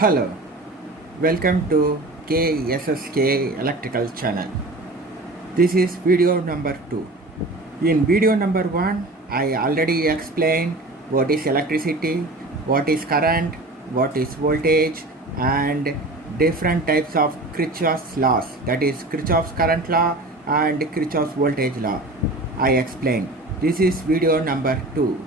Hello, welcome to KSSK Electrical Channel. This is video number 2. In video number 1, I already explained what is electricity, what is current, what is voltage, and different types of Kirchhoff's laws, that is Kirchhoff's current law and Kirchhoff's voltage law. I explained. This is video number 2.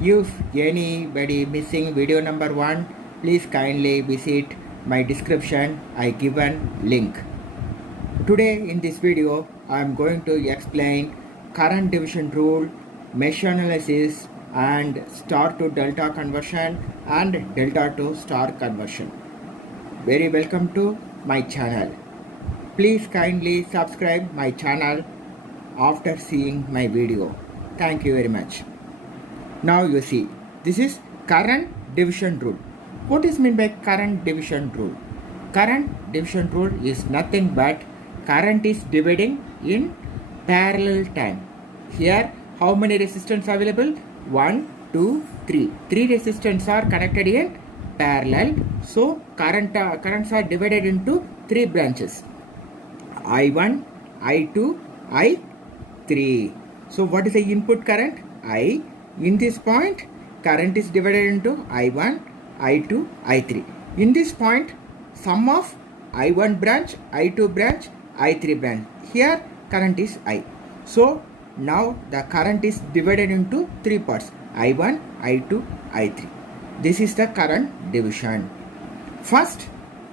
If anybody missing video number 1, please kindly visit my description. I given link. Today in this video I am going to explain current division rule, mesh analysis, and star to delta conversion and delta to star conversion. Very welcome to my channel. Please kindly subscribe my channel after seeing my video. Thank you very much. Now you see, this is current division rule. What is meant by current division rule? Current division rule is nothing but current is dividing in parallel time. Here, how many resistors are available? 1, 2, 3. 3 resistors are connected in parallel. So, currents are divided into 3 branches. I1, I2, I3. So, what is the input current? I. In this point, current is divided into I1, I2, I3. In this point, sum of I1 branch, I2 branch, I3 branch. Here, current is I. So, now the current is divided into 3 parts. I1, I2, I3. This is the current division. First,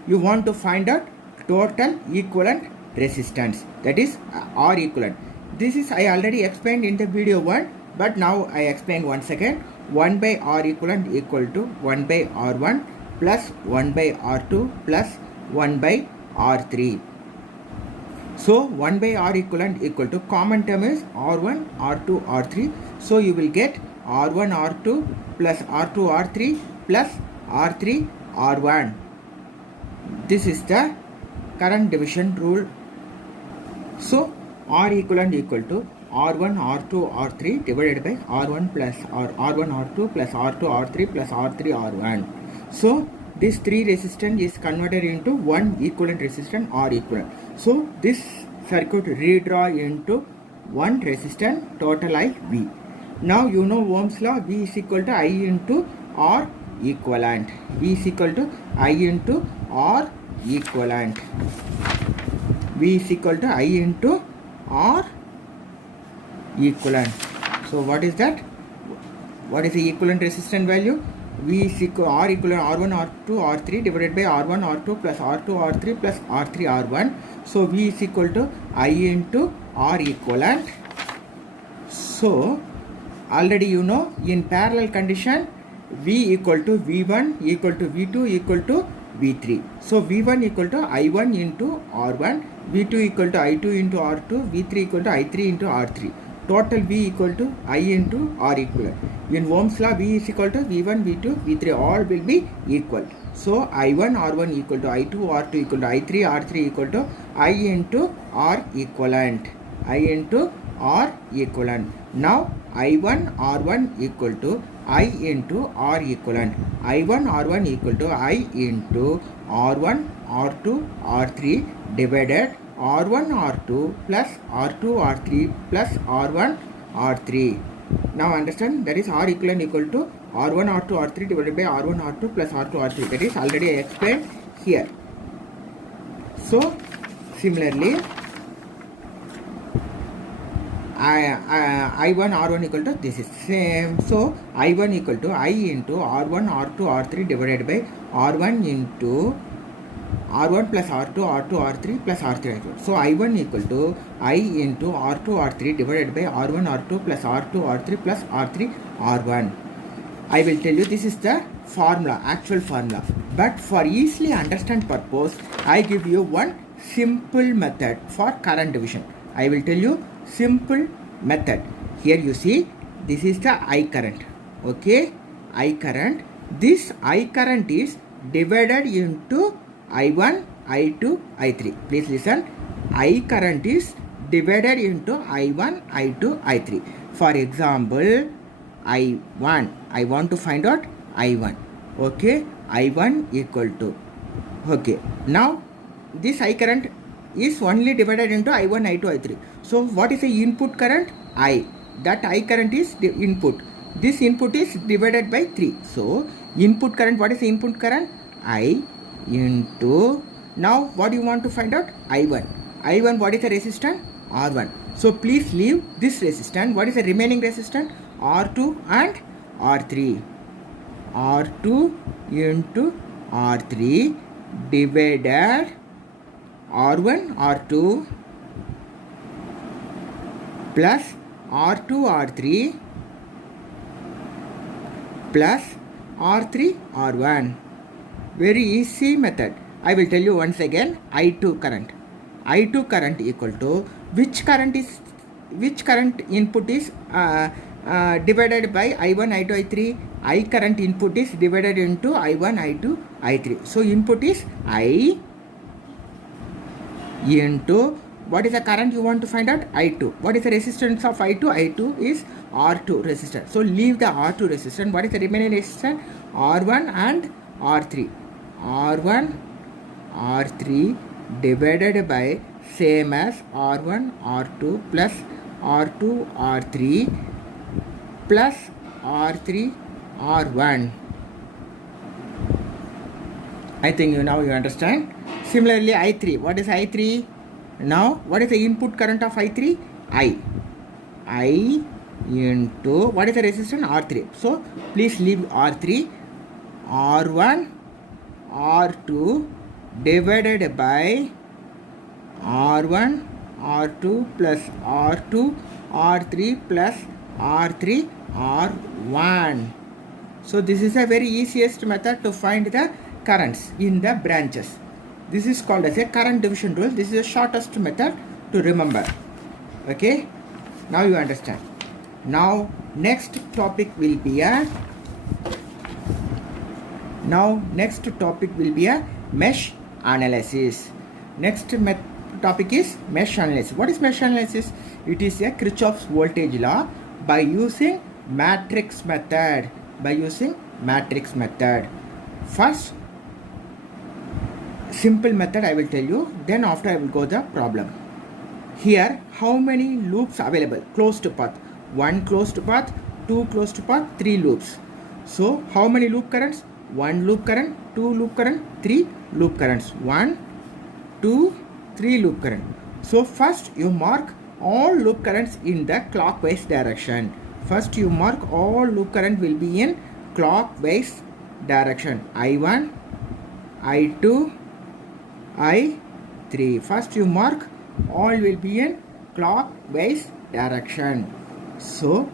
you want to find out total equivalent resistance. That is R equivalent. This is I already explained in the video 1. But now I explain once again. 1 by R equivalent equal to 1 by R1 plus 1 by R2 plus 1 by R3. So 1 by R equivalent equal to common term is R1, R2, R3. So you will get R1, R2 plus R2, R3 plus R3, R1. This is the current division rule. So R equivalent equal to R1, R2, R3 divided by R1 plus R1, R2 plus R2, R3 plus R3, R1. So this 3 resistance is converted into one equivalent resistance R equivalent. So this circuit redraw into one resistance, total I V. Now you know Ohm's law, V is equal to I into R equivalent. V is equal to I into R equivalent. V is equal to I into R equivalent. So what is that? What is the equivalent resistance value? V is equal R equivalent R1, R2, R3 divided by R1, R2 plus R2, R3 plus R3, R1. So V is equal to I into R equivalent. So already you know in parallel condition V equal to V1 equal to V2 equal to V3. So V1 equal to I1 into R1, V2 equal to I2 into R2, V3 equal to I3 into R3. Total V equal to I into R equivalent. In Ohm's law, V is equal to V1, V2, V3 all will be equal. So I1, R1 equal to I2, R2 equal to I3, R3 equal to I into R equivalent. I into R equivalent. Now I1, R1 equal to I into R equivalent. I1, R1 equal to I into R1, R2, R3 divided R1, R2 plus R2, R3 plus R1, R3. Now understand, that is R equivalent equal to R1, R2, R3 divided by R1, R2 plus R2, R3. That is already explained here. So similarly, I1, R1 equal to this is same. So I1 equal to I into R1, R2, R3 divided by R1 into R1 plus R2, R2, R3 plus R3. So I1 equal to I into R2, R3 divided by R1, R2 plus R2, R3 plus R3, R1. I will tell you this is the formula, actual formula. But for easily understand purpose, I give you one simple method for current division. I will tell you simple method. Here you see, this is the I current. Okay, I current. This I current is divided into I1, I2, I3. Please listen. I current is divided into I1, I2, I3. For example, I1. I want to find out I1. Okay. I1 equal to, okay, now this I current is only divided into I1, I2, I3. So what is the input current? I. That I current is the input. This input is divided by 3. So input current, what is the input current? I into, now what do you want to find out? I1. I1, what is the resistance? R1. So please leave this resistance. What is the remaining resistance? R2 and R3. R2 into R3 divided R1 R2 plus R2 R3 plus R3 R1. Very easy method. I will tell you once again. I2 current. I2 current equal to which current input is divided by I1, I2, I3. I current input is divided into I1, I2, I3. So input is I into, what is the current you want to find out? I2. What is the resistance of I2? I2 is R2 resistance. So leave the R2 resistance. What is the remaining resistance? R1 and R3. R1, R3 divided by same as R1, R2 plus R2, R3 plus R3, R1. I think now you understand. Similarly, I3. What is I3? Now, what is the input current of I3? I into, what is the resistance? R3. So, please leave R3. R1, R2 divided by R1, R2 plus R2, R3 plus R3, R1. So, this is a very easiest method to find the currents in the branches. This is called as a current division rule. This is the shortest method to remember. Okay, now you understand. Now next topic will be a mesh analysis. Next topic is mesh analysis. What is mesh analysis? It is a Kirchhoff's voltage law by using matrix method. First simple method I will tell you, then after I will go the problem. Here, how many loops available? Closed path. 1 closed path, 2 closed path, 3 loops. So how many loop currents? 1 loop current, 2 loop current, 3 loop currents. 1, 2, 3 loop current. So first you mark all loop currents in the clockwise direction. First you mark all loop current will be in clockwise direction. I1, I2, I3. First you mark all will be in clockwise direction. So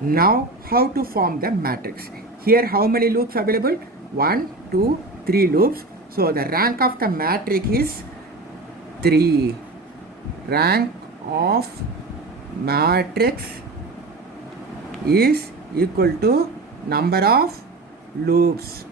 now how to form the matrix? Here how many loops available? 1, 2, 3 loops. So the rank of the matrix is 3. Rank of matrix is equal to number of loops.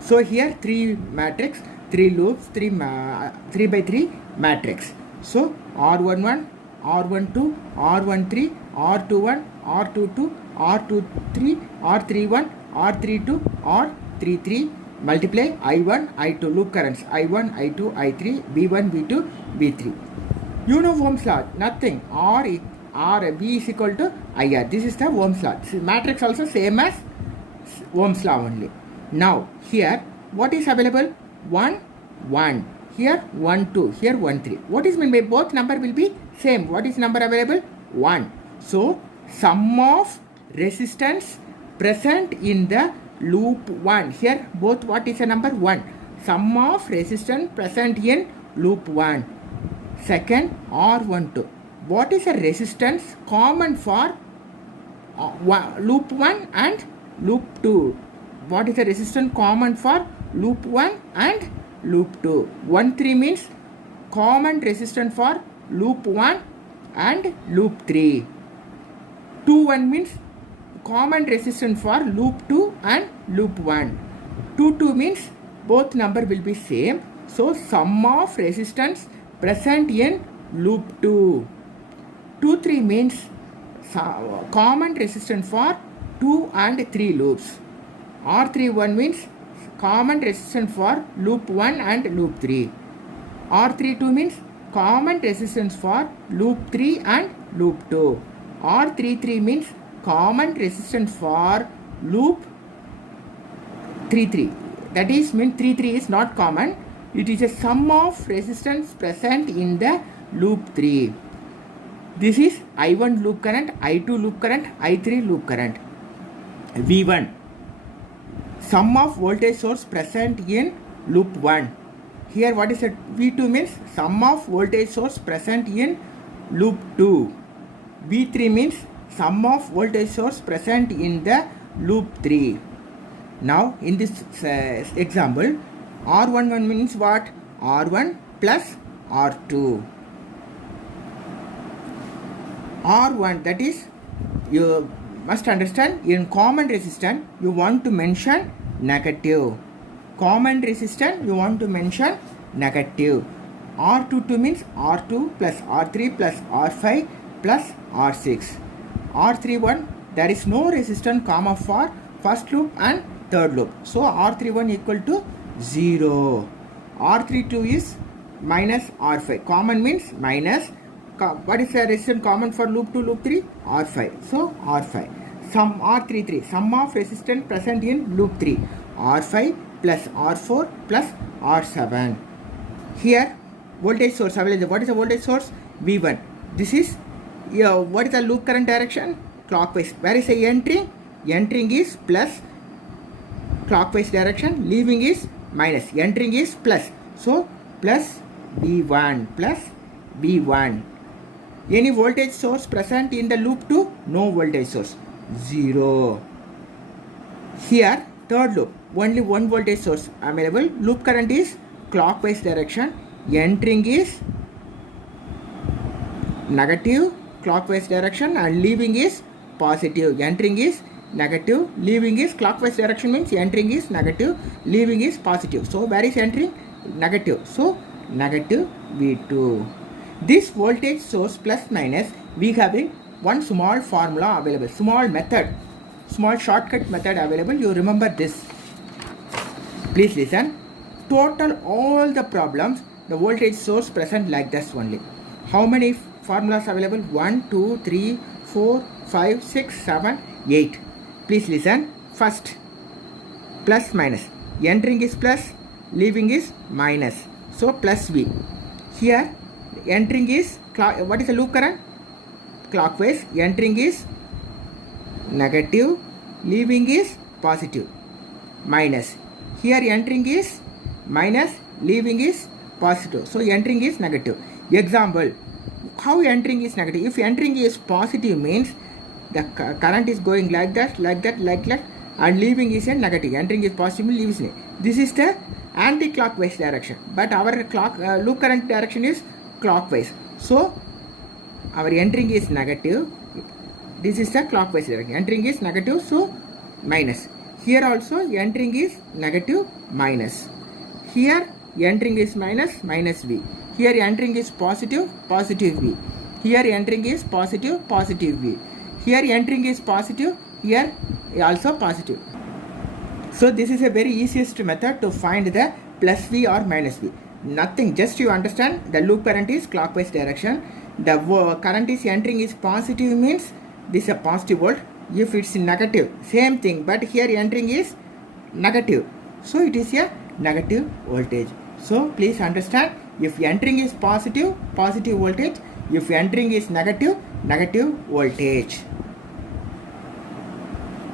So here 3 matrix, 3 loops, 3 by 3 matrix. So R11, R12, R13, R21, R22, R23, R31, R32, R33 multiply I1, I2 loop currents, I1, I2, I3, V1, V2, V3. You know Ohm's law, nothing. V is equal to IR. This is the Ohm's law. Matrix also same as Ohm's law only. Now here what is available? 1, 1. Here 1, 2. Here 1, 3. What is meant by both number will be same. What is number available? 1. So sum of resistance present in the loop 1. Here both what is a number? 1. Sum of resistance present in loop 1. Second R12. What is a resistance common for loop 1 and loop 2? What is the resistance common for loop 1 and loop 2? 1, 3 means common resistance for loop 1 and loop 3. 2, 1 means common resistance for loop 2 and loop 1. 2, 2 means both number will be same. So sum of resistance present in loop 2. 2, 3 means common resistance for 2 and 3 loops. R31 means common resistance for loop 1 and loop 3. R32 means common resistance for loop 3 and loop 2. R33 means common resistance for loop 33. That is mean 33 is not common. It is a sum of resistance present in the loop 3. This is I1 loop current, I2 loop current, I3 loop current. V1, sum of voltage source present in loop 1. Here what is it? V2 means sum of voltage source present in loop 2. V3 means sum of voltage source present in the loop 3. Now in this example, R11 means what? R1 plus R2. R1, that is, you must understand, in common resistance you want to mention negative. Common resistance you want to mention negative. R22 means R2 plus R3 plus R5 plus R6. R31, there is no resistance common for first loop and third loop. So R31 equal to 0. R32 is minus R5. Common means minus. What is the resistance common for loop 2, loop 3? R5. So R5. Sum R33. Sum of resistance present in loop 3. R5 plus R4 plus R7. Here voltage source available. What is the voltage source? V1. This is what is the loop current direction? Clockwise. Where is the entering? Entering is plus clockwise direction. Leaving is minus. Entering is plus. So plus V1 plus V1. Any voltage source present in the loop 2? No voltage source. 0. Here third loop, only one voltage source available. Loop current is clockwise direction. Entering is negative clockwise direction and leaving is positive. Entering is negative, leaving is clockwise direction means entering is negative, leaving is positive. So where is entering? Negative. So negative V2. This voltage source plus minus, we having one small formula available, small method, small shortcut method available. You remember this. Please listen. Total all the problems, the voltage source present like this only. How many formulas available? 1, 2, 3, 4, 5, 6, 7, 8. Please listen. First, plus minus. Entering is plus, leaving is minus. So plus V. Here entering is, what is the loop current? Clockwise. Entering is negative, leaving is positive. Minus. Here entering is minus, leaving is positive. So entering is negative. Example, how entering is negative? If entering is positive means the current is going like that, like that, like that, and leaving is a negative. Entering is positive, leaving is negative. This is the anti-clockwise direction. But our loop current direction is clockwise. So our entering is negative. This is the clockwise direction. Entering is negative, so minus. Here also entering is negative, minus. Here entering is minus, minus V. Here entering is positive, positive V. Here entering is positive, positive V. Here entering is positive, here also positive. So this is a very easiest method to find the plus V or minus V. Nothing, just you understand the loop current is clockwise direction. The current is entering is positive means this is a positive volt. If it's negative, same thing, but here entering is negative. So it is a negative voltage. So please understand, if entering is positive, positive voltage. If entering is negative, negative voltage.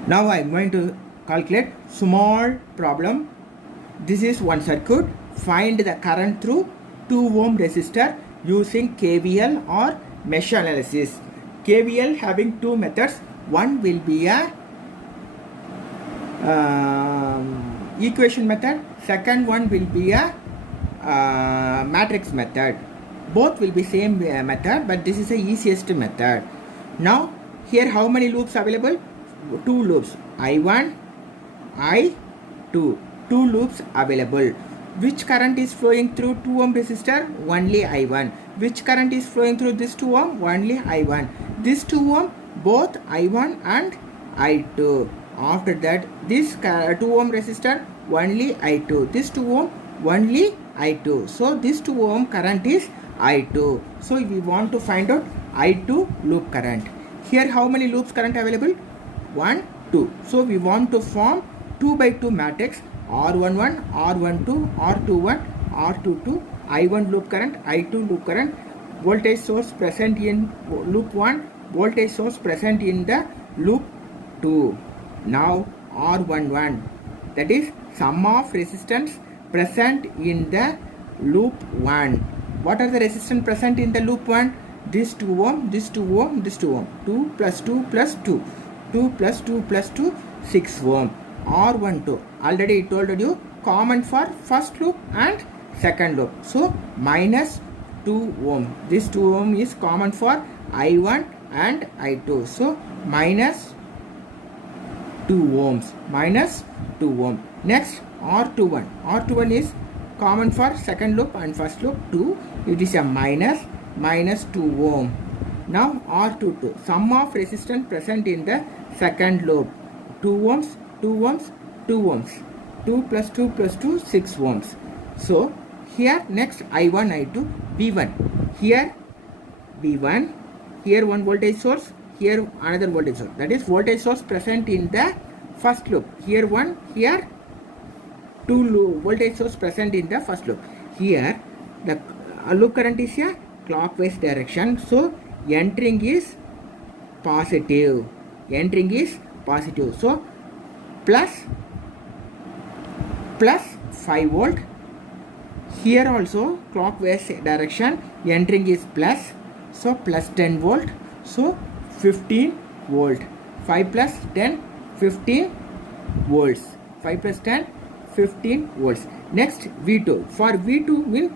Now I am going to calculate small problem. This is one circuit. Find the current through 2 ohm resistor using KVL or mesh analysis. KVL having two methods. One will be a equation method. Second one will be a matrix method. Both will be same method, but this is the easiest method. Now here how many loops available? 2 loops. I1, I2. 2 loops available. Which current is flowing through 2 ohm resistor? Only I1. Which current is flowing through this 2 ohm? Only I1. This 2 ohm, both I1 and I2. After that, this 2 ohm resistor only I2. This 2 ohm only I2. So this 2 ohm current is I2. So we want to find out I2 loop current. Here how many loops current available? 1, 2. So we want to form 2 by 2 matrix R11, R12, R21, R22, I1 loop current, I2 loop current, voltage source present in loop 1, voltage source present in the loop 2. Now R11, that is sum of resistance present in the loop 1. What are the resistance present in the loop 1? This 2 ohm, this 2 ohm, this 2 ohm. 2 plus 2 plus 2. 2 plus 2 plus 2, 6 ohm. R12, already told you, common for first loop and second loop. So minus 2 ohm. This 2 ohm is common for I1 and I2. So minus 2 ohms. Minus 2 ohm. Next R21. R21 is common for second loop and first loop 2. It is a minus 2 ohm. Now R22. Sum of resistance present in the second loop. 2 ohms, 2 ohms, 2 ohms. 2 plus 2 plus 2, 6 ohms. So here next I1, I2, V1. Here V1. Here one voltage source. Here another voltage source. That is voltage source present in the first loop. Here one. Here two voltage source present in the first loop. Here the loop current is a clockwise direction. So entering is positive. Entering is positive. So plus 5 volt. Here also clockwise direction, entering is plus. So plus 10 volt. So 15 volt. 5 plus 10, 15 volts. 5 plus 10, 15 volts. Next V2. For V2 means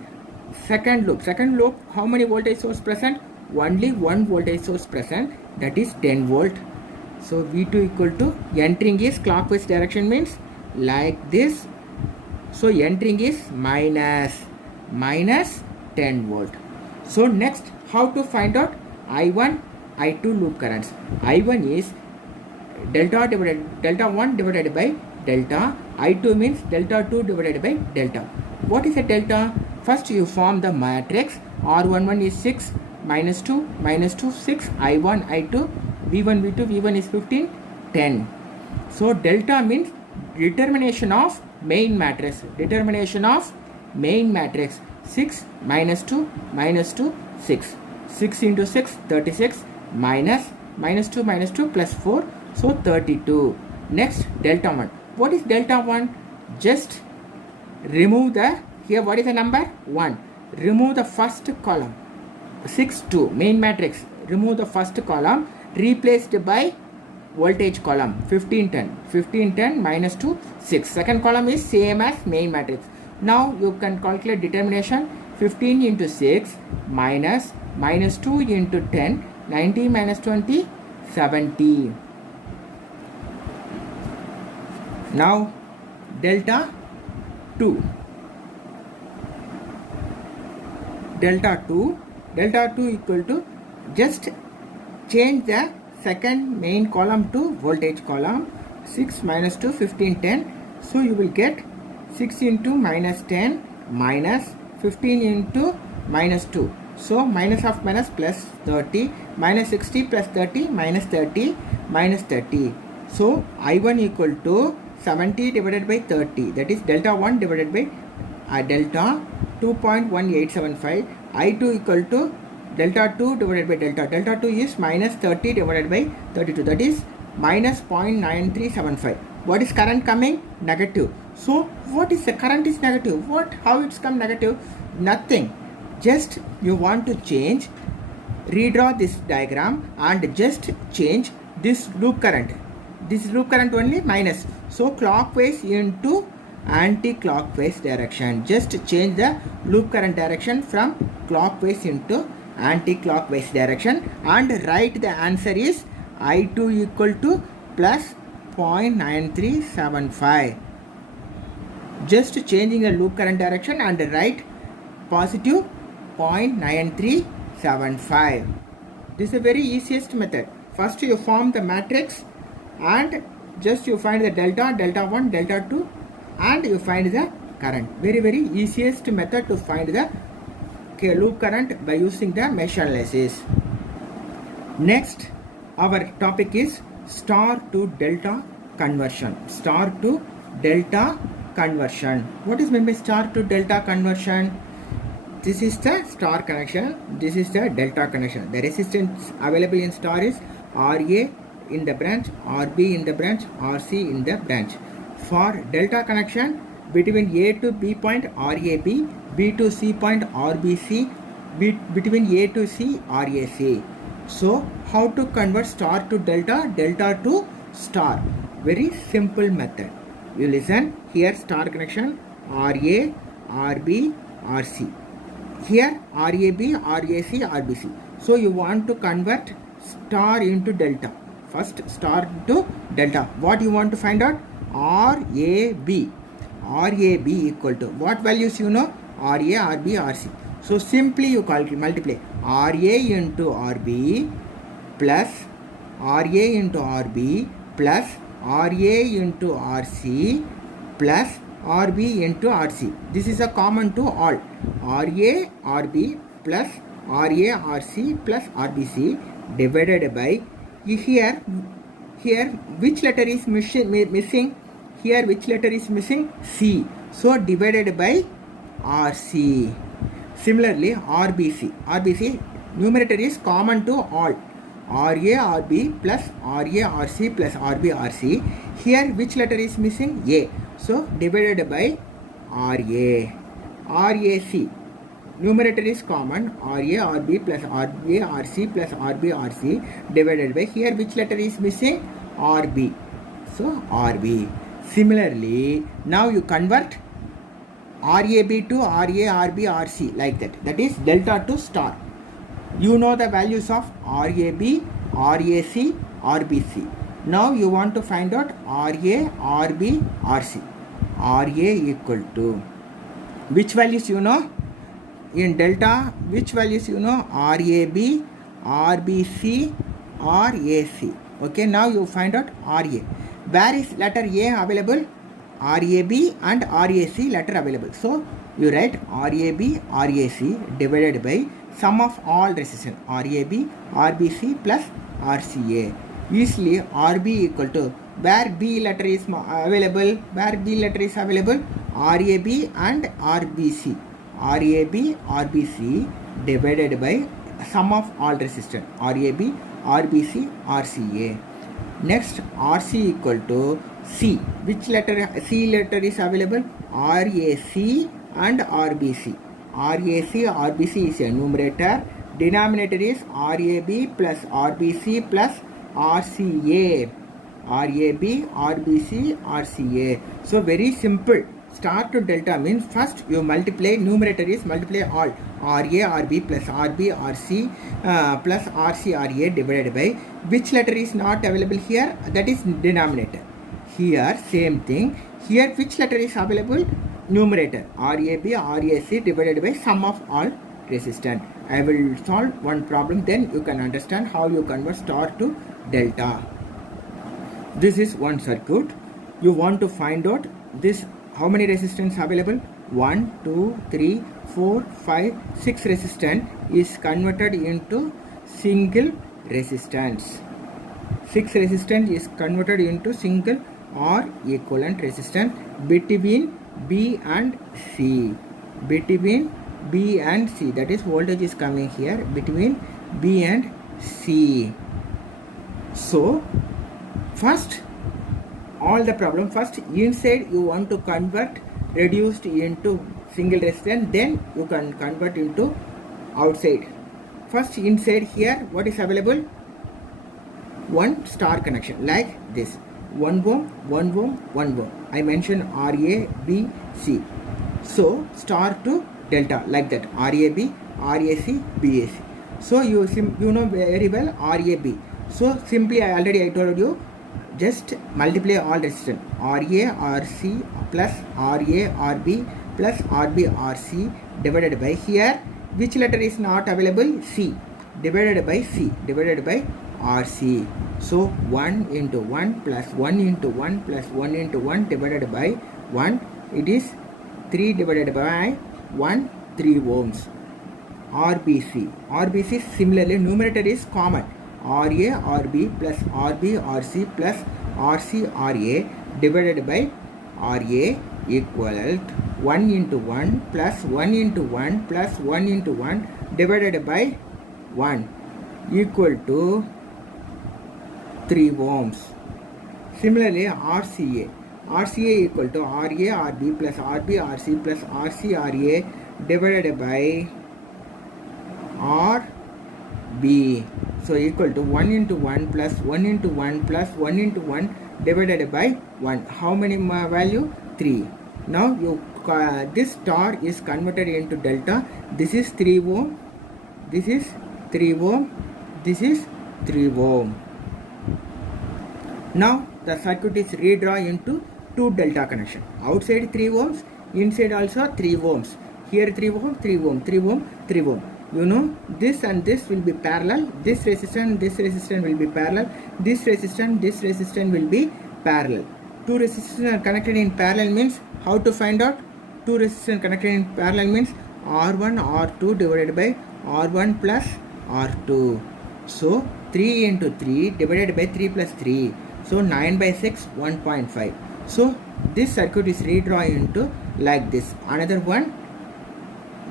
second loop. Second loop, how many voltage source present? Only one voltage source present, that is 10 volt. So V2 equal to, entering is clockwise direction means like this. So entering is minus 10 volt. So next, how to find out I1, I2 loop currents? I1 is delta 1 divided by delta. I2 means delta 2 divided by delta. What is a delta? First you form the matrix. R11 is 6, minus 2, 6, I1, I2, V1, V2, V1 is 15, 10. So delta means determination of main matrix. Determination of main matrix. 6 minus 2, 6. 6 into 6, 36, minus 2 plus 4, so 32. Next, delta 1. What is delta 1? Just remove the, here what is the number? 1. Remove the first column. 6, 2, main matrix. Remove the first column, replaced by voltage column. 15, 10. 15, 10 minus 2, 6. Second column is same as main matrix. Now you can calculate determination. 15 into 6 minus 2 into 10. 90 minus 20, 70. Now delta 2. Delta 2 equal to, just change the second main column to voltage column. 6 minus 2, 15, 10. So you will get 6 into minus 10 minus 15 into minus 2. So minus of minus plus 30, minus 60 plus 30, minus 30, minus 30. So I1 equal to 70 divided by 30, that is delta 1 divided by delta 2.1875. I2 equal to delta 2 divided by delta 2 is minus 30 divided by 32, that is minus 0.9375. What is current coming? Negative. So what is the current is negative? How it's come negative? Nothing. Just you want to change, redraw this diagram and just change this loop current. This loop current only minus. So clockwise into anti-clockwise direction. Just change the loop current direction from clockwise into anti-clockwise direction and write the answer is I2 equal to plus 0.9375. Just changing the loop current direction and write positive 0.9375. This is a very easiest method. First you form the matrix and just you find the delta 1, delta 2 and you find the current. Very easiest method to find the loop current by using the mesh analysis. Next, our topic is star to delta conversion. Star to delta conversion. What is meant by star to delta conversion? This is the star connection, this is the delta connection. The resistance available in star is RA in the branch, RB in the branch, RC in the branch. For delta connection, between A to B point RAB, B to C point RBC, between A to C RAC. So how to convert star to delta, delta to star? Very simple method. You listen, here star connection RA, RB, RC. Here RAB, RAC, RBC. So you want to convert star into delta. First star to delta. What you want to find out? RAB. RAB equal to what values you know? RA, RB, RC. So simply you multiply RA into RB plus RA into RB plus RA into RC plus RB into RC. This is a common to all. RA, RB plus RA, RC plus RBC divided by here which letter is missing? Here which letter is missing? C. So divided by RC. Similarly RBC. RBC numerator is common to all. RA, RB plus RA, RC plus RB, RC. Here which letter is missing? A. So divided by RA. RAC. Numerator is common. RA, RB plus RA, RC plus RB, RC divided by here which letter is missing? RB. So RB. Similarly, now you convert RAB to RA, RB, RC like that. That is delta to star. You know the values of RAB, RAC, RBC. Now you want to find out RA, RB, RC. RA equal to which values you know? In delta, which values you know? RAB, RBC, RAC. Okay, now you find out RA. Where is letter A available? RAB and RAC letter available. So you write RAB, RAC divided by sum of all resistance RAB, RBC plus RCA. Easily RB equal to where B letter is available? Where B letter is available? RAB and RBC. RAB, RBC divided by sum of all resistance RAB, RBC, RCA. Next RC equal to C. Which letter? C letter is available? RAC and RBC. RAC, RBC is a numerator. Denominator is RAB plus RBC plus RCA. RAB, RBC, RCA. So very simple. Star to delta means first you multiply, numerator is multiply all RA, RB plus RB, RC plus RC, RA divided by which letter is not available here? That is denominator. Here same thing. Here which letter is available? Numerator RAB, RAC divided by sum of all resistance. I will solve one problem, then you can understand how you convert star to delta. This is one circuit. You want to find out this how many resistance available? 1, 2, 3, 4, 5, 6 resistance is converted into single resistance. 6 resistance is converted into single or equivalent resistance between B and C. Between B and C, that is voltage is coming here between B and C. So first all the problem, first inside you want to convert reduced into single resistance, then you can convert into outside. First inside here what is available? One star connection like this, 1 ohm, 1 ohm, 1 ohm. I mentioned RA, B, C. So star to delta like that, RAB, RAC, BAC. So you know very well RAB. So simply I told you, just multiply all resistance RA, RC plus RA, RB plus RB, RC divided by here which letter is not available? C divided by C divided by RC. So 1 into 1 plus 1 into 1 plus 1 into 1 divided by 1, it is 3 divided by 1, 3 ohms. RBC similarly numerator is common, RA RB plus RB RC plus RC RA divided by RA equal 1 into 1 plus 1 into 1 plus 1 into 1 divided by 1 equal to 3 ohms. Similarly RCA equal to RA RB plus RB RC plus RC RA divided by RB. So equal to 1 into 1 plus 1 into 1 plus 1 into 1 divided by 1. How many value? 3. Now this star is converted into delta. This is 3 ohm. This is 3 ohm. This is 3 ohm. Now the circuit is redrawn into 2 delta connection. Outside 3 ohms, inside also 3 ohms. Here 3 ohm, 3 ohm, 3 ohm, 3 ohm. You know, this and this will be parallel. This resistance will be parallel. This resistance will be parallel. 2 resistors are connected in parallel means how to find out? 2 resistors connected in parallel means R1 R2 divided by R1 plus R2. So 3 into 3 divided by 3 plus 3. So 9 by 6, 1.5. So this circuit is redrawn into like this. Another one,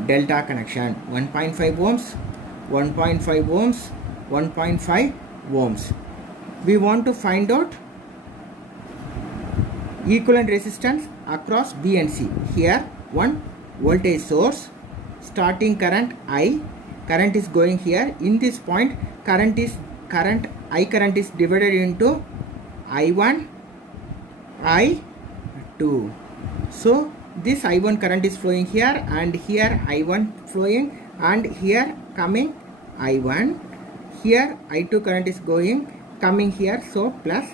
delta connection, 1.5 ohms, 1.5 ohms, 1.5 ohms. We want to find out equivalent resistance across B and C. Here one voltage source, starting current I, current is going here. In this point I current is divided into I1, I2. So this I1 current is flowing here and here I1 flowing and here coming I1. Here I2 current is coming here. So plus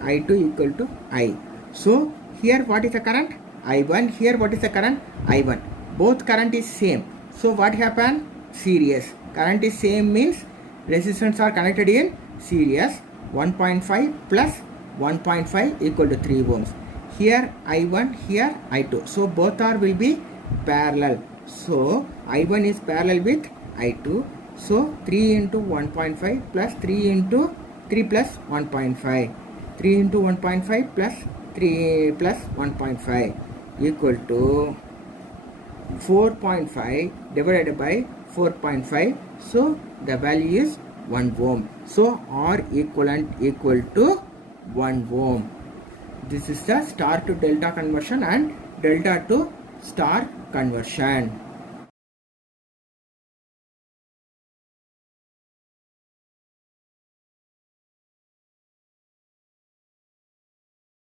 I2 equal to I. So here what is the current? I1. Here what is the current? I1. Both current is same. So what happened? Series. Current is same means resistance are connected in series. 1.5 plus 1.5 equal to 3 ohms. Here I1, here I2. So both will be parallel. So I1 is parallel with I2. So 3 into 1.5 plus 3 into 3 plus 1.5. 3 into 1.5 plus 3 plus 1.5 equal to 4.5 divided by 4.5. So the value is 1 ohm. So R equivalent equal to 1 ohm. This is the star to delta conversion and delta to star conversion.